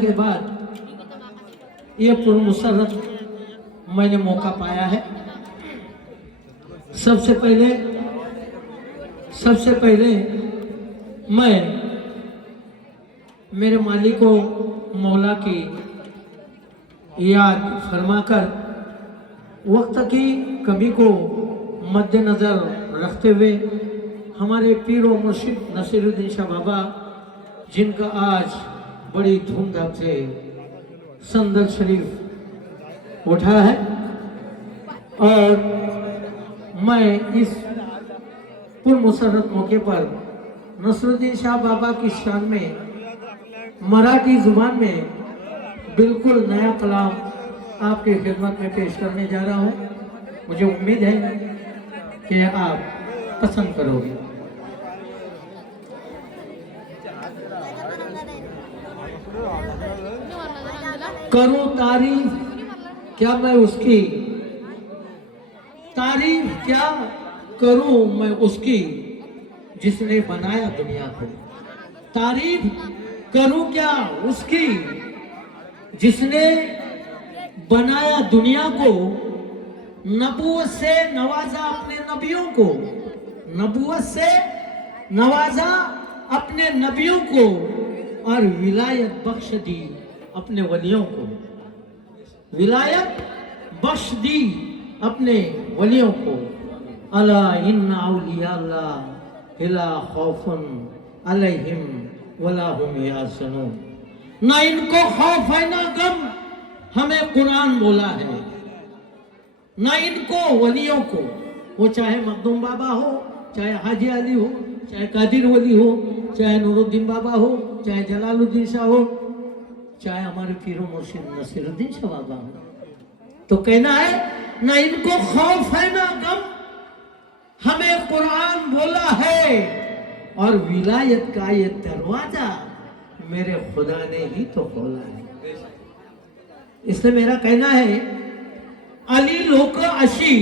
के बाद ये पूर्ण मुसर्रत मैंने मौका पाया है। सबसे पहले मैं मेरे मालिक को मौला की याद फरमाकर वक्त की कमी को मद्देनज़र रखते हुए हमारे पीर व मुर्शिद नसीरुद्दीन शाह बाबा जिनका आज बड़ी धूमधाम से संदर शरीफ उठा है, और मैं इस पुरमुसर्रत मौके पर नसीरुद्दीन शाह बाबा की शान में मराठी जुबान में बिल्कुल नया कलाम आपकी खिदमत में पेश करने जा रहा हूँ। मुझे उम्मीद है कि आप पसंद करोगे। करूं तारीफ क्या मैं उसकी, तारीफ क्या करूं मैं उसकी जिसने बनाया दुनिया को। तारीफ करूं क्या उसकी जिसने बनाया दुनिया को। नबूवत से नवाजा अपने नबियों को, नबूवत से नवाजा अपने नबियों को, और विलायत बख्श दी अपने वलियों को। विलायत बख्श दी अपने वलियों को। अला इन्ना औलिया अल्लाह ला खौफुन अलैहिम वला हुम यहज़नून। ना इनको खौफ है ना गम, हमें कुरान बोला है। ना इनको वलियों को, वो चाहे मखदूम बाबा हो, चाहे हाजी अली हो, चाहे कादिर वली हो, चाहे नूरुद्दीन बाबा हो, चाहे जलालुद्दीन शाह हो, चाहे हमारे पीरो मुर्शिद नसीरुद्दीन शाह बाबा हो। तो कहना है ना इनको खौफ है ना गम, हमें कुरान बोला है, और विलायत का ये दरवाजा मेरे खुदा ने ही तो खोला है। इसलिए मेरा कहना है अली लोक अशी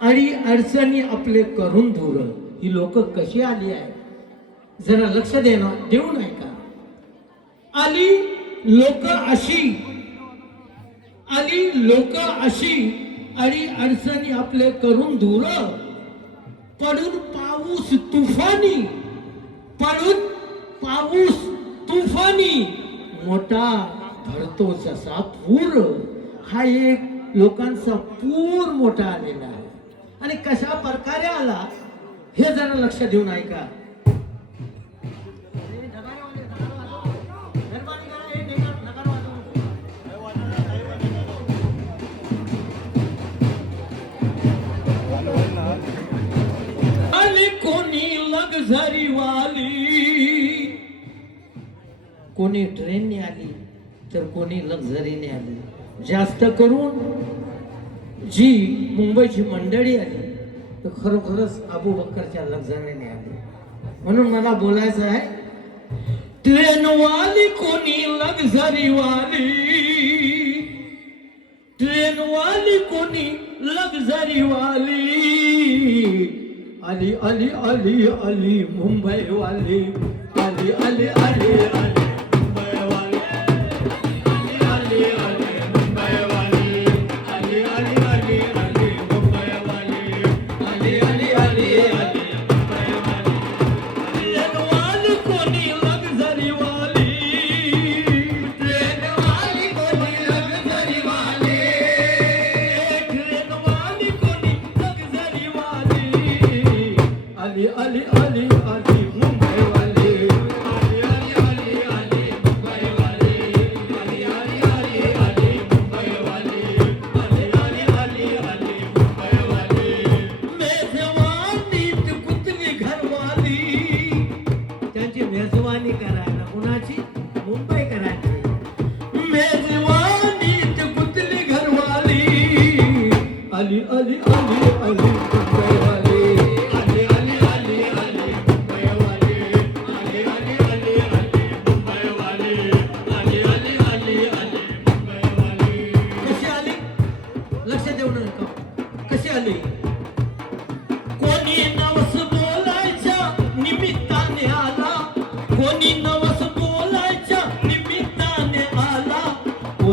अडी अडचणी आपले करून दूर। ही लोक कशी आली आहे जरा लक्ष देऊ नये का। अली लोक अशी, अली लोक अशी अडी अडचणी आपले करून दूर। पडून पाऊस तुफानी, पडून पाऊस तुफानी, मोठा भरतो जसा पूर। हा एक लोकांचा पूर मोठा आलेला आहे, आणि कशा प्रकारे आला हे जरा लक्ष देऊन ऐका। आली कोणी लक्झरी वाली, कोणी ट्रेनने आली तर कोणी लक्झरीने आली। जास्त करून जी मुंबईची मंडळी आली तर खरोखरच अबू बकरच्या लक्झरीने आली। म्हणून मला बोलायचं आहे ट्रेन वाली कोणी लक्झरी वाली, ट्रेन वाली कोणी लक्झरी वाली। अली अली अली अली मुंबई वाली, अली अली अली अली अली अली अली मुंबई वाली, अली अली अली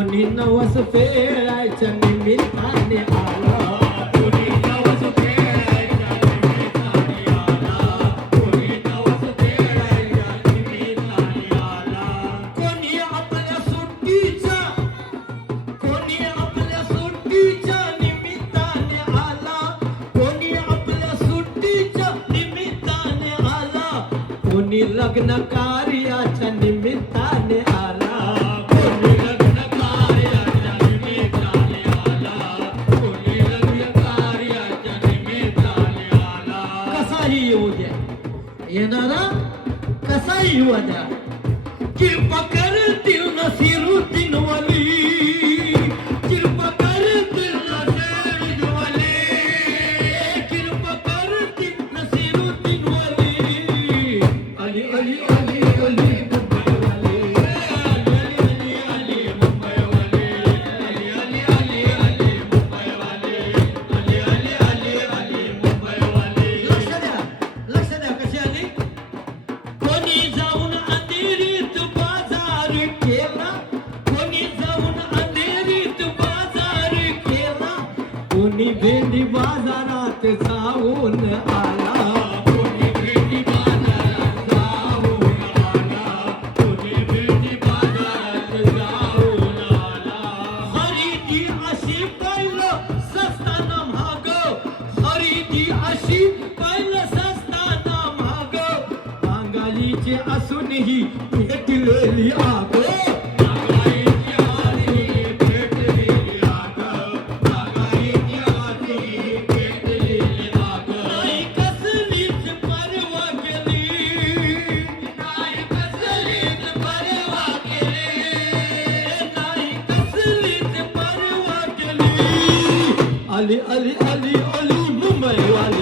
कोणी नवस फेडायच्या निमित्ताने आला, कोणी नवस फेडायच्या निमित्ताने आला, कोणी नवस फेडायच्या निमित्ताने आला. कोणी आपल्या सुट्टीच्या निमित्ताने आला, कोणी आपल्या सुट्टीच्या निमित्ताने आला, कोणी लग्न कार्याच्या निमित्ताने आला, कोणी लग्न कार्याच्या निमित्ताने आला, कोणी लग्न कार्याच्या निमित्ताने आला. कसाही येऊ द्या, येणारा कसाही येऊ द्या, कृपा करतील नसीरुद्दीन वली, कृपा करतील नसीरुद्दीन वली, कृपा करतील नसीरुद्दीन वली. अली अली अली अली मुंबईवाले, अली अली मुंबईवाले, अली अली अली मुंबईवाले, अली अली मुंबईवाले. लक्ष द्या कशी आली. कोणी जाऊन अंधेरीत बाजार केला, कोणी जाऊन अंधेरीत बाजार केला, कोणी भेंडी बाजारात जाऊन आला, कोणी भेंडी बाजारात जाऊन आला, कोणी भेंडी बाजारात जाऊन आला. खरेदी अशी पहिलं सस्ताना महाग, खरेदी अशी पहिलं सस्ताना महाग, बांगालीचे असूनही भेटलेली आग, महागाईची आधी पेटलेली आग, महागाईची आधी पेटलेली आग. नाही कसलीच परवा केली, नाही कसलीच परवा केली, नाही कसलीच परवा केली. आली आली आली आली मुंबईवाली.